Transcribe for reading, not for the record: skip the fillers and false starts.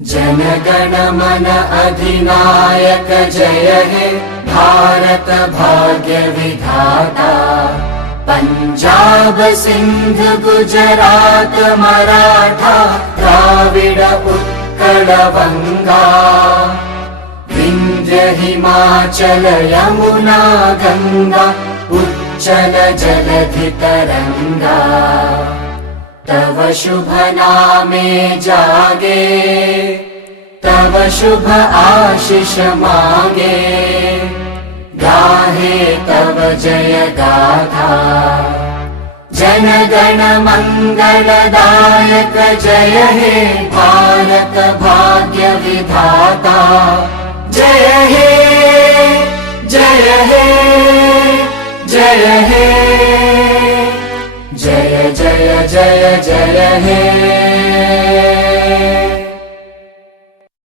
जनगण मन अधिनायक जय हे भारत भाग्य विधाता। पंजाब सिंध गुजरात मराठा द्राविड उत्कल बंगा। विंध्य हिमाचल यमुना गंगा उच्चल जलधि तरंगा। तव शुभ नामे जागे तव शुभ आशीष मागे। गाहे तव जय गाथा जनगण मंगलदायक जय हे भारत भाग्य विधाता। जय हे जय हे जय हे जय जय जय जय हे।